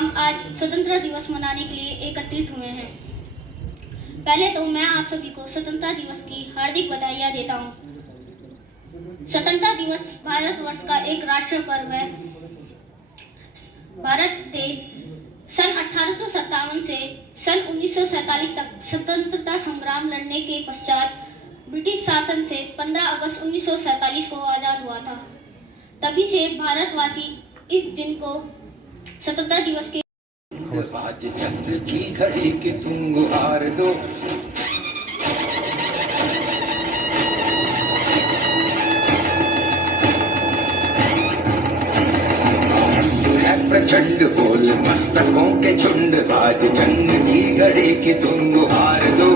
हम आज स्वतंत्रता दिवस मनाने के लिए एकत्रित हुए हैं। पहले तो मैं आप सभी को स्वतंत्रता दिवस की हार्दिक बधाइयाँ देता हूँ। स्वतंत्रता दिवस भारतवर्ष का एक राष्ट्रीय पर्व है। भारत देश सन 1857 से सन 1947 तक स्वतंत्रता संग्राम लड़ने के पश्चात ब्रिटिश शासन से 15 अगस्त 1947 को आजाद हुआ था। तभी से भारतवासी इस दिन को स्वतंत्रता दिवस के आज चंद्र की घड़ी के तुम गुहार दो, प्रचंड बोल मस्तकों के झुंड, आज जंग की घड़ी की तुम गुहार दो।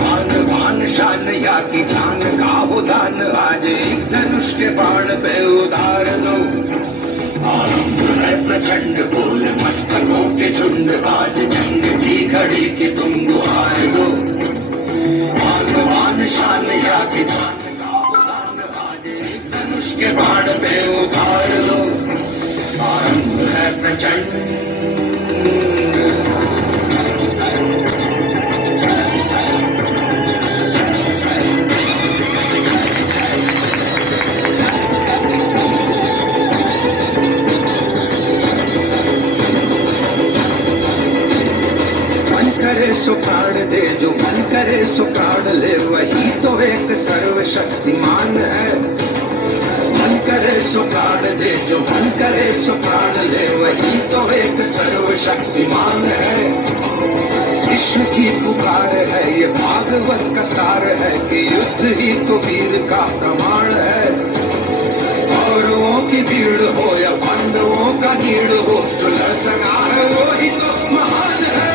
मान भान शान या की जान का हो दान, आज एक धनुष के बाण पे उतार दो। आनंद है प्रचंड बोल मस्तकों के झुंड, आज जंग की घड़ी की तुम गुहार दो। मान भान शान या की जान का हो दान, आज एक धनुष के बाण पे उतार दो। आरंभ है प्रचंड सो प्राण दे, जो मन करे सो प्राण ले, वही तो एक सर्वशक्तिमान है। मन करे सो प्राण दे, जो मन करे सो प्राण ले, वही तो एक सर्वशक्तिमान है। कृष्ण की पुकार है, ये भागवत का सार है कि युद्ध ही तो वीर का प्रमाण है। कौरवों की भीड़ हो या पांडवों का नीड़ हो, जो लड़ सका है वो ही तो महान है।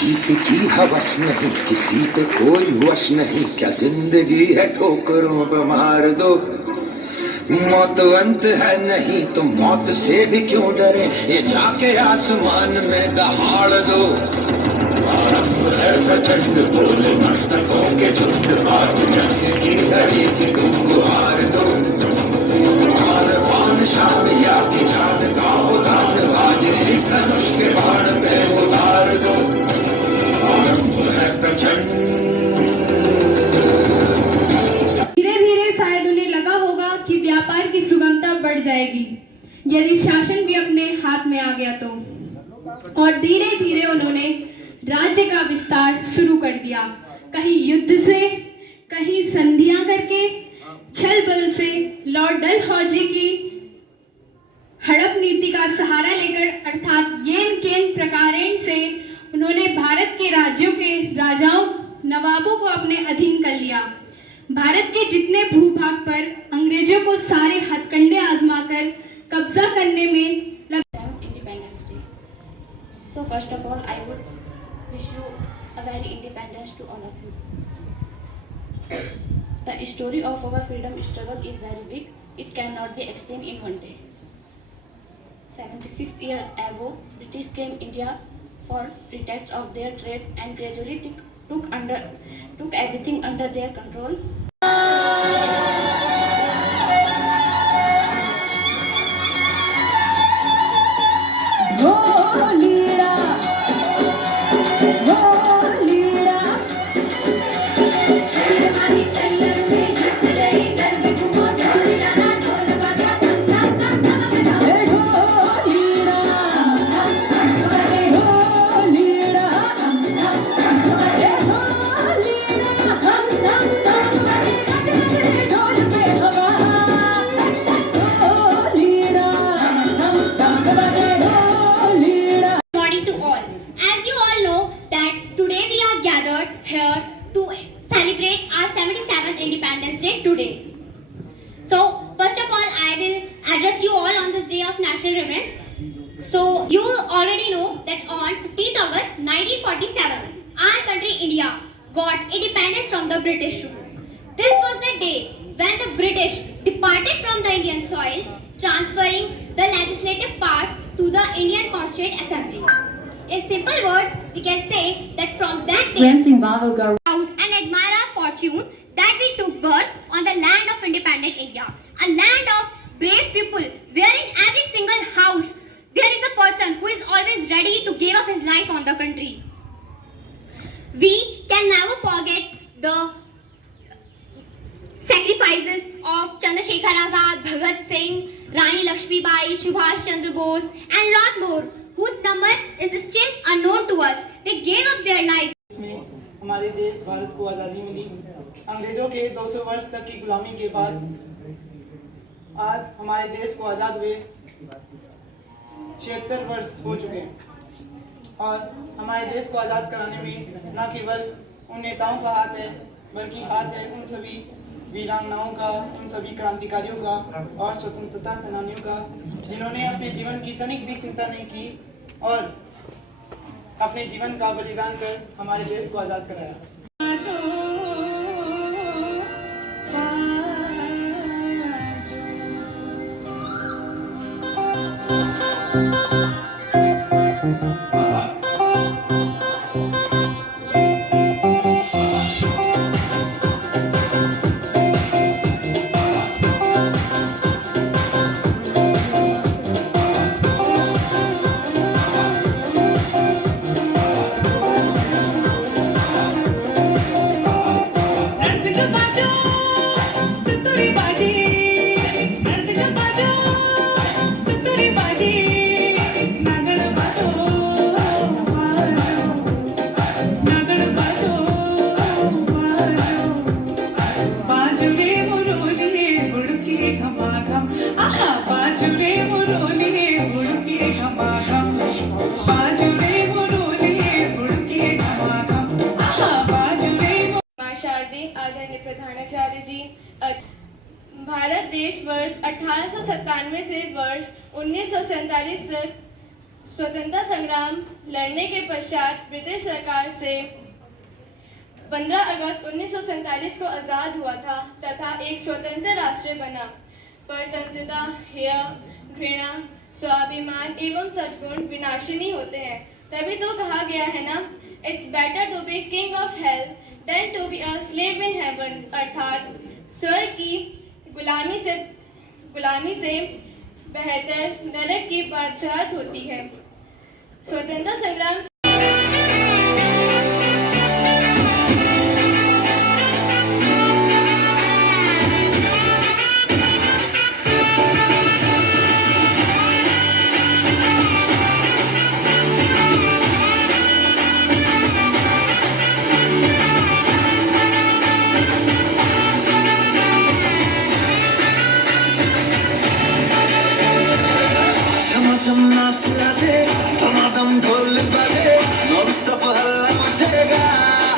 जीत की हवस नहीं, किसी पे कोई वश नहीं, क्या जिंदगी है ठोकरों पे मार दो। मौत अंत है नहीं तो मौत से भी क्यों डरे, ये जाके आसमान में दहाड़ दो। आरंभ है प्रचंड बोले मस्तकों के झुंड, आज जंग की घड़ी की तुम गुहार दो। मान पान शान या की जान का हो दान, आज एक धनुष के बाण पे उतार दो। धीरे धीरे शायद उन्हें लगा होगा कि व्यापार की सुगमता बढ़ जाएगी यदि शासन भी अपने हाथ में आ गया तो, और धीरे धीरे उन्होंने राज्य का विस्तार शुरू कर दिया। कहीं युद्ध से, कहीं संधियां करके, छल बल से, लॉर्ड डलहौजी की हड़प नीति का सहारा लेकर अर्थात येन केन प्रकारेण से उन्होंने भारत के राज्यों के राजाओं नवाबों को अपने अधीन कर लिया। भारत के जितने भूभाग पर अंग्रेजों को सारे हथकंडे आजमाकर कब्जा करने में लगा। Independence day. So first of all, I would wish you a very independence to all of you. The story of our freedom struggle is very big. It cannot be explained in one day. 76 years ago, British came India for pretext of their trade and gradually took everything under their control. Here to celebrate our 77th Independence Day today. So, first of all, I will address you all on this day of national remembrance. So, you already know that on 15th August 1947, our country India got independence from the British rule. This was the day when the British departed from the Indian soil, transferring the legislative powers to the Indian Constituent Assembly. In simple words, we can say that from that day, proud and admire our fortune that we took birth on the land of independent India, a land of brave people, where in every single house there is a to give up his life on the country. We can never forget the sacrifices of Chandrasekhar Azad, Bhagat Singh, Rani Lakshmibai, Subhash Chandra Bose, and lot more, whose number is still unknown to us. They gave up their life. में हमारे देश भारत को आज़ादी मिली। अंग्रेजों के 200 वर्ष तक की गुलामी के बाद आज हमारे देश को आज़ाद हुए 76 वर्ष हो चुके हैं और हमारे देश को आज़ाद कराने में न केवल उन नेताओं का हाथ है बल्कि हाथ है उन सभी वीरांगनाओं का, उन सभी क्रांतिकारियों का और स्वतंत्रता सेनानियों का जिन्होंने अपने जीवन की तनिक भी चिंता नहीं की और अपने जीवन का बलिदान कर हमारे देश को आज़ाद कराया। आदरणीय प्रधानाचार्य जी, भारत देश वर्ष 1897 से वर्ष 1947 तक स्वतंत्रता संग्राम लड़ने के पश्चात ब्रिटिश सरकार से 15 अगस्त 1947 को आज़ाद हुआ था तथा एक स्वतंत्र राष्ट्र बना। परतंत्रता, हेय, घृणा, स्वाभिमान एवं सद्गुण विनाशिनी होते हैं। तभी तो कहा गया है ना, it's better to be king of hell than to be a slave in heaven, अर्थात स्वर्ग की गुलामी से बेहतर नरक की बादशाहत होती है। स्वतंत्रता संग्राम नाच नाचे धमाधम ढोल बजे नॉन स्टॉप हल्ला मचेगा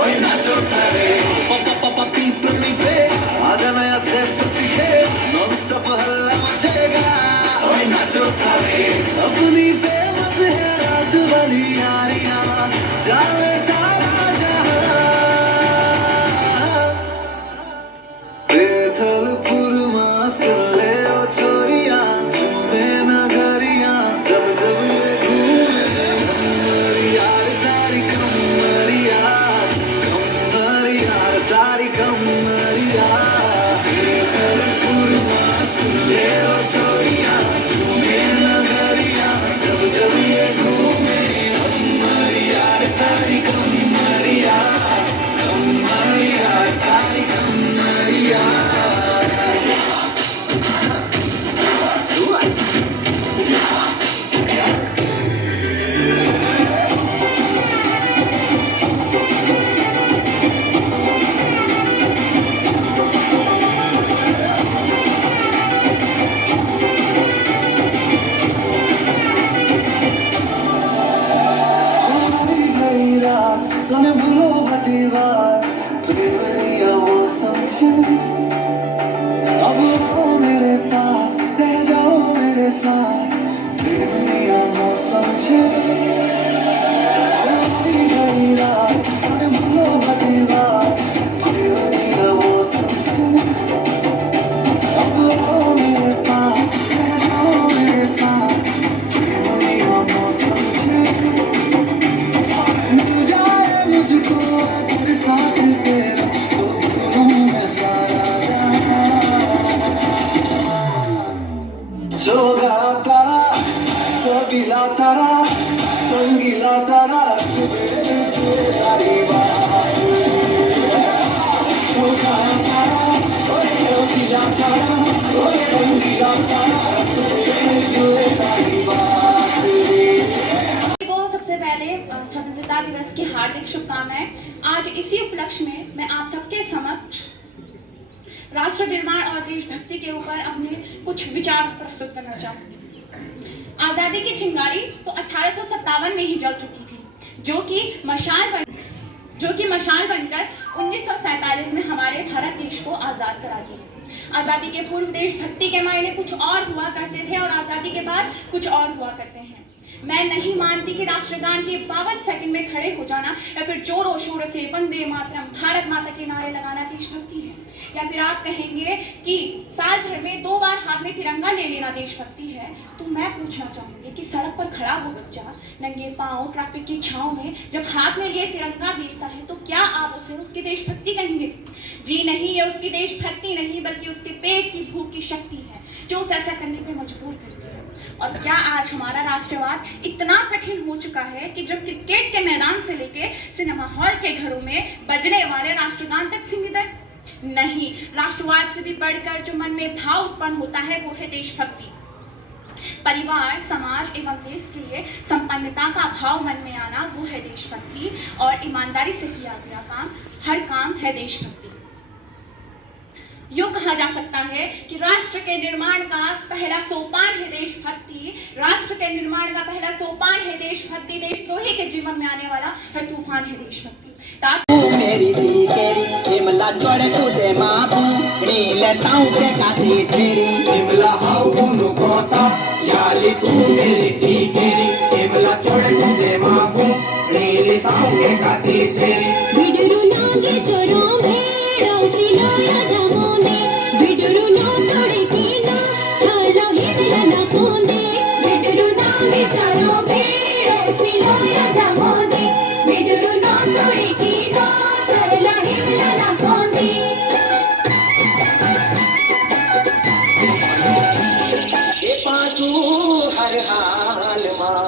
ओए नाचो सारे पापा पापा पीपल पे आजा नया स्टेप सीखे नॉन स्टॉप हल्ला मचेगा ओए नाचो सारे अपनी फेमस है रात वाली यारियां जाने सारा जहां बेथलपुर मां सुन ले ओ छोरियां चुमे ना अब आओ मेरे पास रह जाओ मेरे साथ मेरा मौसम छे गई रात भूलो दीवार मेरा मौसम छे अब आओ मेरे पास रह जाओ मेरे साथ मेरा मौसम छे मिल जाए मुझको तेरे साथ तेरा तो भूलूं मैं सारा जोगा तारा, तबीला तारा, रंगीला रंगीला तारा तेरे छुए तारी बात सोना तारा ओए रंगीला तारा ओए रंगीला तारा तेरे छुए तारी बात को सबसे पहले स्वतंत्रता दिवस की हार्दिक शुभकामनाएं। आज इसी उपलक्ष्य में मैं आप सबके समक्ष राष्ट्र निर्माण और देशभक्ति के ऊपर अपने कुछ विचार प्रस्तुत करना चाहूंगी। आजादी की चिंगारी तो 1857 में ही जल चुकी थी, जो कि मशाल बनकर 1947 में हमारे भारत देश को आजाद करा दिया। आजादी के पूर्व देशभक्ति के मायने कुछ और हुआ करते थे और आजादी के बाद कुछ और हुआ करते हैं। मैं नहीं मानती कि राष्ट्रगान के 52 सेकंड में खड़े हो जाना या फिर जोरों शोरों से वंदे मातरम भारत माता के नारे लगाना देशभक्ति है, या फिर आप कहेंगे कि साल भर में 2 बार हाथ में तिरंगा ले लेना देशभक्ति है। तो मैं पूछना चाहूंगी कि सड़क पर खड़ा वो बच्चा नंगे पांव ट्रैफिक की छांव में जब हाथ में लिए तिरंगा बेचता है तो क्या आप उसे उसकी देशभक्ति कहेंगे? जी नहीं, ये उसकी देशभक्ति नहीं बल्कि उसके पेट की भूख की शक्ति है जो उसे ऐसा करने पे मजबूर करती है। और क्या आज हमारा राष्ट्रवाद इतना कठिन हो चुका है कि जब क्रिकेट के मैदान से लेके सिनेमा हॉल के घरों में बजने वाले राष्ट्रगान तक सीमित है? नहीं, राष्ट्रवाद से भी बढ़कर जो मन में भाव उत्पन्न होता है वो है देशभक्ति। परिवार, समाज एवं देश के लिए संपन्नता का भाव मन में आना वो है देशभक्ति, और ईमानदारी से किया गया काम, हर काम है देशभक्ति। यूं कहा जा सकता है कि राष्ट्र के निर्माण का पहला सोपान है देशभक्ति। राष्ट्र के निर्माण का पहला सोपान है देशभक्ति। देशद्रोही के जीवन में आने वाला हर तूफान है देशभक्ति। मेरी दी केरी हिमला छोड़ तू दे मापू नीले ताऊ के काती फेरी हिमला हाउ बुनु कोता याली तू मेरी टीकेरी हिमला छोड़ तू दे मापू नीले ताऊ के काती फेरी बिडरू नागे चोरो भेड़ो सिलोया जामोंदे बिडरू नो तोड़े कीना थालो हिमला ना कोंदे बिडरू नागे चोरो भेड़ो सिलोया जामोंदे बिडरू नो तोड़े कीना थालो हिमला ना कोंदे। ये पासू हर हाल मां